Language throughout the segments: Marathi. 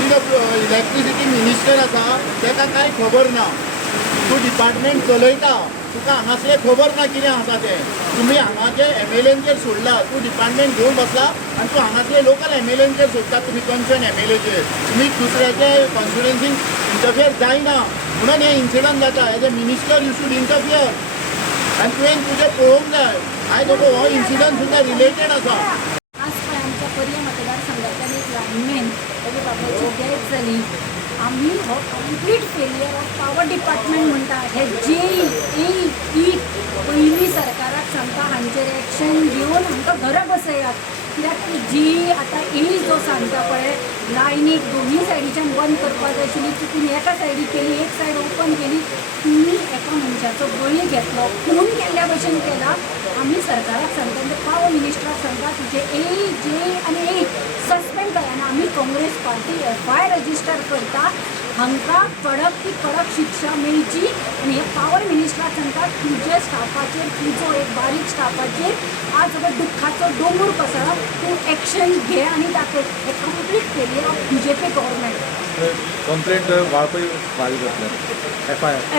इलेक्ट्रिसिटी मिनिस्टर आसा ताका कांय खबर ना. तूं डिपार्टमेंट चलयता, तुका हांगासले खबर ना कितें आसा तें. तुमी हांगाचे एमएलएंचेर सोडला, तूं डिपार्टमेंट घेवन बसला आनी तूं हांगासले लोकल एमएलएंचेर सोडटा. तुमी कन्सर्न एमएलएचेर तुमी दुसऱ्याचे कॉन्स्टिट्युएन्सीन इंटरफियर जायना म्हणून हे इन्सिडंट जाता. As a minister you should interfere आनी तुवें तुजें पळोवंक जाय. आयज हो इन्सिडंट सुद्दां रिलेटेड आसा. आज पळय आमच्या पर्या मतदारसंघांतल्यान एक लायनमॅन ताच्या बापायची डेथ जाली. आम्ही हो complete failure of power department म्हणटा. हे जे पयलीं सरकाराक सांगता हांचेर एक्शन घेवन हांकां घरा बसयात. कित्याक जी आतां जो सांगता पळय लायनीक दोनूय सायडीच्यान बंद करपाक जाय आशिल्ली, चुकून एका सायडीक केली, एक सायड ओपन केली. तुमी एका मनशाचो बळी घेतलो, खून केल्ल्या भशेन केला. आम्ही सरकाराक सांगता म्हणजे पॉवर मिनिस्टराक सांगता तुजे जे आनी सस्पेंड करात. आनी आमी काँग्रेस पार्टी FIR रजिस्टर करता. हांकां कडक ती कडक शिक्षा मेळची. आनी हे पॉवर मिनिस्टराक सांगता तुज्या स्टाफाचेर, तुजो एक बारीक स्टाफाचेर आज सगळो दुख्खाचो दोंगूर पसरला. तूं एक्शन घे आनी दाखय. हे complete failure of BJP government. Complaint Valpoi file करतले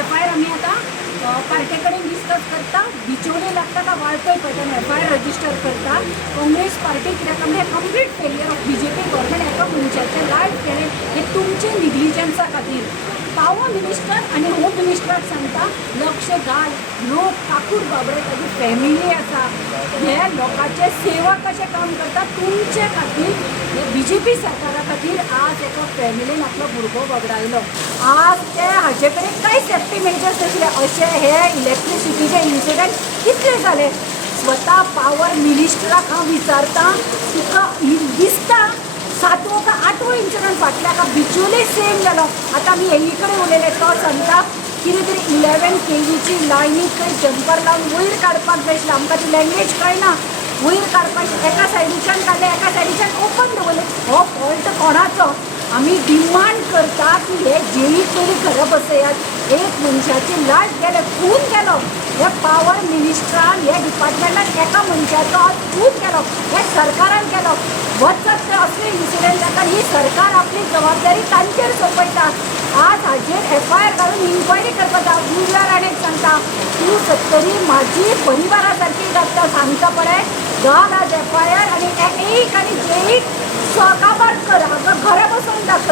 FIR आमी आतां पार्टे कडेन डिस्कस करता. बिचोले लागता का वाळपय पळयता FIR रजिस्टर करता. काँग्रेस पार्टी कित्याक आमी हे complete failure of BJP government एका मनशाचें लायफ गेलें हे तुमचे निग्लिजन्सा खातीर. पॉवर मिनिस्टर आनी होम मिनिस्टराक सांगता लक्ष घाल. लोक काकूड बाबडे ताजी फॅमिली आसा, हे लोकांचे सेवा कशें काम करता तुमचे खातीर. हे BJP सरकारा खातीर आज एका फॅमिलीन आपलो भुरगो वगडायलो. आज ते हाचे कडेन कांय सेफ्टी मेजर्स नाशिल्ले. अशे हे इलेक्ट्रिसिटीचे इन्सिडंट कितले जाले. स्वता पॉवर मिनिस्टराक हांव विचारता तुका दिसता 7वो का 8वो इन्सिडंट फाटल्या का बिचोले सेम जालो. आतां आमी हेई कडेन उलयले तो सांगता कितें तरी 11 kVची लायनीक खंय जंपर लावन वयर काडपाक जाय आशिल्लें. आमकां ती लँग्वेज कळना. वयर काडपाक एका सायडीच्यान काडले, एका सायडीच्यान ओपन दवरले. हो फॉल्ट कोणाचो. आमी डिमांड करता की हे जेई पयलीं घरा बसयात. एक मनशाची लायफ गेले, खून केलो. हे पॉवर मिनिस्टरान हे डिपार्टमेंटान एका मनशाचो आज खून केलो. हे सरकारान केलो. वचत ते असले इन्सिडंट जाता. ही सरकार आपली जबाबदारी तांचेर सोंपयता. आज हाजेर FIR घालून इन्क्वायरी करपाक जाय. गुजरात राणेक सांगता तूं सत्तरी म्हाजी परिवारा सारकी घालता सांगता पळय. घाल आज FIR आनी एक आनी जे काबार कर. हांगा घरा बसून दाखय.